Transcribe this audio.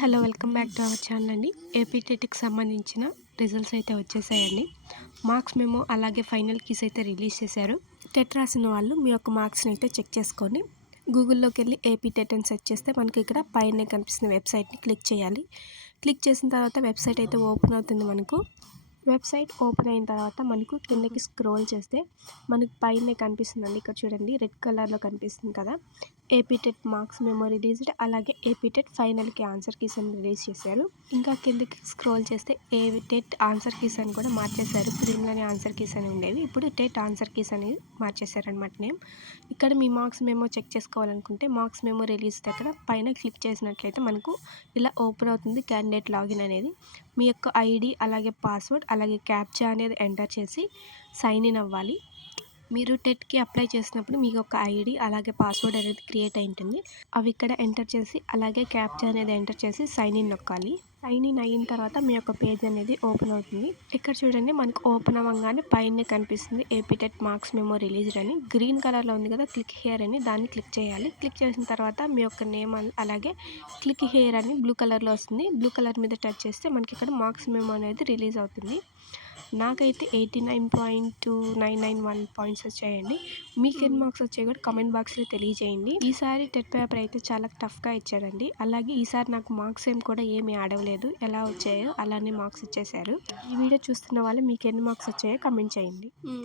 Hello welcome back to our channel అండి. AP టెట్‌కి సంబంధించిన results అయితే వచ్చేసాయండి. మార్క్స్ మెమో అలాగే ఫైనల్ కీస్ అయితే రిలీజ్ చేశారు. టెట్ రాసిన వాళ్ళు మీ యొక్క మార్క్స్ని అయితే చెక్ చేసుకొని గూగుల్లోకి వెళ్ళి ఏపీ టెట్ అని సెర్చ్ చేస్తే మనకి ఇక్కడ పైన కనిపిస్తున్న వెబ్సైట్ని క్లిక్ చేయాలి. క్లిక్ చేసిన తర్వాత వెబ్సైట్ అయితే ఓపెన్ అవుతుంది. వెబ్సైట్ ఓపెన్ అయిన తర్వాత మనకు కిందకి స్క్రోల్ చేస్తే మనకు పైన కనిపిస్తుందండి. ఇక్కడ చూడండి, రెడ్ కలర్లో కనిపిస్తుంది కదా, AP TET marks memo released, అలాగే ఏపీ టెట్ ఫైనల్కి ఆన్సర్ కీస్ అని రిలీజ్ చేశారు. ఇంకా కిందకి స్క్రోల్ చేస్తే టెట్ ఆన్సర్ కీస్ అని కూడా మార్చేశారు. ప్రిలిమినరీ ఆన్సర్ కీస్ అని ఉండేవి, ఇప్పుడు టెట్ ఆన్సర్ కీస్ అనేది మార్చేశారనమాట నేమ్. ఇక్కడ మీ మార్క్స్ మెమో చెక్ చేసుకోవాలనుకుంటే మార్క్స్ మెమో రిలీజ్ దగ్గర పైన క్లిక్ చేసినట్లయితే మనకు ఇలా ఓపెన్ అవుతుంది క్యాండిడేట్ లాగిన్ అనేది. మీ యొక్క ఐడి అలాగే పాస్వర్డ్ అలాగే క్యాప్చా అనేది ఎంటర్ చేసి సైన్ ఇన్ అవ్వాలి. మీరు టెట్‌కి అప్లై చేసినప్పుడు మీకు ఒక ఐడి అలాగే పాస్వర్డ్ అనేది క్రియేట్ అయి ఉంటుంది. అవి ఇక్కడ ఎంటర్ చేసి అలాగే క్యాప్చా అనేది ఎంటర్ చేసి సైన్ ఇన్ నొక్కాలి. సైన్ ఇన్ అయిన తర్వాత మీ యొక్క పేజ్ అనేది ఓపెన్ అవుతుంది. ఇక్కడ చూడండి, మనకు ఓపెన్ అవ్వగానే పైన కనిపిస్తుంది AP TET marks memo released అని. గ్రీన్ కలర్లో ఉంది కదా, క్లిక్ హియర్ అని, దాన్ని క్లిక్ చేయాలి. క్లిక్ చేసిన తర్వాత మీ యొక్క నేమ్ అలాగే క్లిక్ హియర్ అని బ్లూ కలర్లో వస్తుంది. బ్లూ కలర్ మీద టచ్ చేస్తే మనకి ఇక్కడ మార్క్స్ మెమో అనేది రిలీజ్ అవుతుంది. నాకైతే 89.291 పాయింట్స్ వచ్చాయండి. మీకు ఎన్ని మార్క్స్ వచ్చాయి కూడా కామెంట్ బాక్స్లో తెలియజేయండి. ఈసారి టెట్ పేపర్ అయితే చాలా టఫ్గా ఇచ్చారండి. అలాగే ఈసారి నాకు మార్క్స్ కూడా ఏమీ ఆడవలేదు, ఎలా వచ్చాయో అలానే మార్క్స్ ఇచ్చేశారు. ఈ వీడియో చూస్తున్న వాళ్ళు మీకు ఎన్ని మార్క్స్ వచ్చాయో కామెంట్ చేయండి.